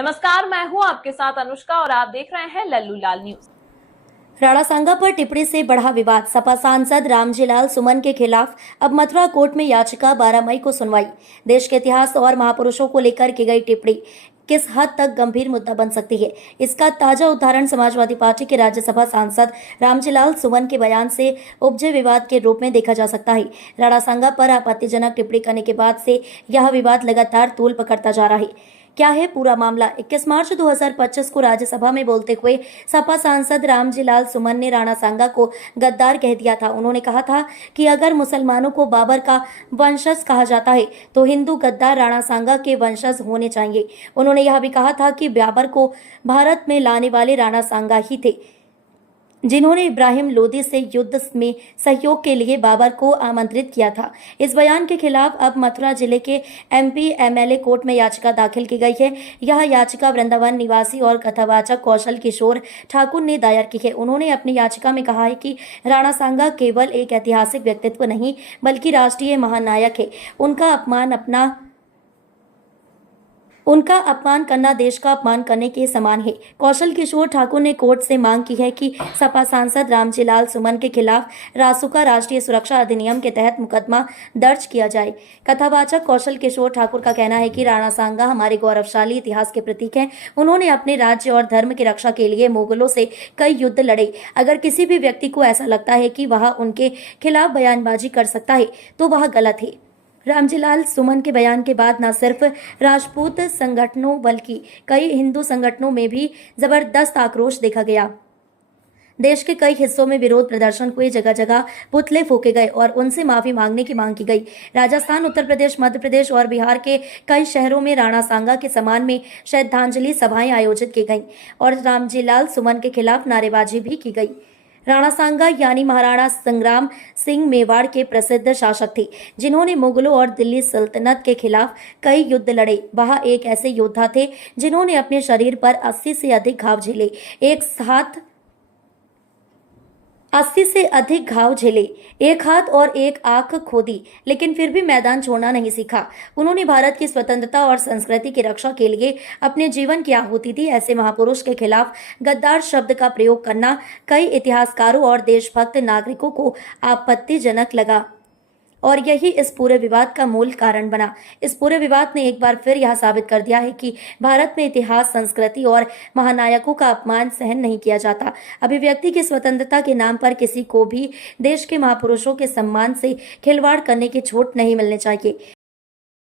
नमस्कार, मैं हूं आपके साथ अनुष्का और आप देख रहे हैं लल्लू लाल न्यूज। राणा सांगा पर टिप्पणी से बढ़ा विवाद। सपा सांसद रामजीलाल सुमन के खिलाफ अब मथुरा कोर्ट में याचिका। 12 मई को सुनवाई। देश के इतिहास और महापुरुषों को लेकर की गई टिप्पणी किस हद तक गंभीर मुद्दा बन सकती है, इसका ताजा उदाहरण समाजवादी पार्टी के राज्यसभा सांसद रामजीलाल सुमन के बयान से उपजे विवाद के रूप में देखा जा सकता है। राणा सांगा पर आपत्तिजनक टिप्पणी करने के बाद से यह विवाद लगातार तूल पकड़ता जा रहा है। क्या है पूरा मामला? 21 मार्च 2025 को राज्यसभा में बोलते हुए सपा सांसद रामजीलाल सुमन ने राणा सांगा को गद्दार कह दिया था। उन्होंने कहा था कि अगर मुसलमानों को बाबर का वंशज कहा जाता है तो हिंदू गद्दार राणा सांगा के वंशज होने चाहिए। उन्होंने यह भी कहा था कि बाबर को भारत में लाने वाले राणा सांगा ही थे जिन्होंने इब्राहिम लोदी से युद्ध में सहयोग के लिए बाबर को आमंत्रित किया था। इस बयान के खिलाफ अब मथुरा जिले के एमपी एमएलए कोर्ट में याचिका दाखिल की गई है। यह याचिका वृंदावन निवासी और कथावाचक कौशल किशोर ठाकुर ने दायर की है। उन्होंने अपनी याचिका में कहा है कि राणा सांगा केवल एक ऐतिहासिक व्यक्तित्व नहीं बल्कि राष्ट्रीय महानायक है। उनका अपमान करना देश का अपमान करने के समान है। कौशल किशोर ठाकुर ने कोर्ट से मांग की है कि सपा सांसद रामजीलाल सुमन के खिलाफ रासुका राष्ट्रीय सुरक्षा अधिनियम के तहत मुकदमा दर्ज किया जाए। कथावाचक कौशल किशोर ठाकुर का कहना है कि राणा सांगा हमारे गौरवशाली इतिहास के प्रतीक हैं। उन्होंने अपने राज्य और धर्म की रक्षा के लिए मुगलों से कई युद्ध लड़े। अगर किसी भी व्यक्ति को ऐसा लगता है कि वह उनके खिलाफ बयानबाजी कर सकता है तो वह गलत है। रामजीलाल सुमन के बयान के बाद न सिर्फ राजपूत संगठनों बल्कि कई हिंदू संगठनों में भी जबरदस्त आक्रोश देखा गया। देश के कई हिस्सों में विरोध प्रदर्शन हुए, जगह जगह पुतले फूके गए और उनसे माफी मांगने की मांग की गई। राजस्थान, उत्तर प्रदेश, मध्य प्रदेश और बिहार के कई शहरों में राणा सांगा के सम्मान में श्रद्धांजलि सभाएं आयोजित की गईं और रामजीलाल सुमन के खिलाफ नारेबाजी भी की गई। राणा सांगा यानी महाराणा संग्राम सिंह मेवाड़ के प्रसिद्ध शासक थे जिन्होंने मुगलों और दिल्ली सल्तनत के खिलाफ कई युद्ध लड़े। वह एक ऐसे योद्धा थे जिन्होंने अपने शरीर पर 80 से अधिक घाव झेले, 80 से अधिक घाव झेले, एक हाथ और एक आंख खो दी, लेकिन फिर भी मैदान छोड़ना नहीं सीखा। उन्होंने भारत की स्वतंत्रता और संस्कृति की रक्षा के लिए अपने जीवन की आहुति दी। ऐसे महापुरुष के खिलाफ गद्दार शब्द का प्रयोग करना कई इतिहासकारों और देशभक्त नागरिकों को आपत्तिजनक लगा और यही इस पूरे विवाद का मूल कारण बना। इस पूरे विवाद ने एक बार फिर यह साबित कर दिया है कि भारत में इतिहास, संस्कृति और महानायकों का अपमान सहन नहीं किया जाता। अभिव्यक्ति की स्वतंत्रता के नाम पर किसी को भी देश के महापुरुषों के सम्मान से खिलवाड़ करने की छूट नहीं मिलनी चाहिए।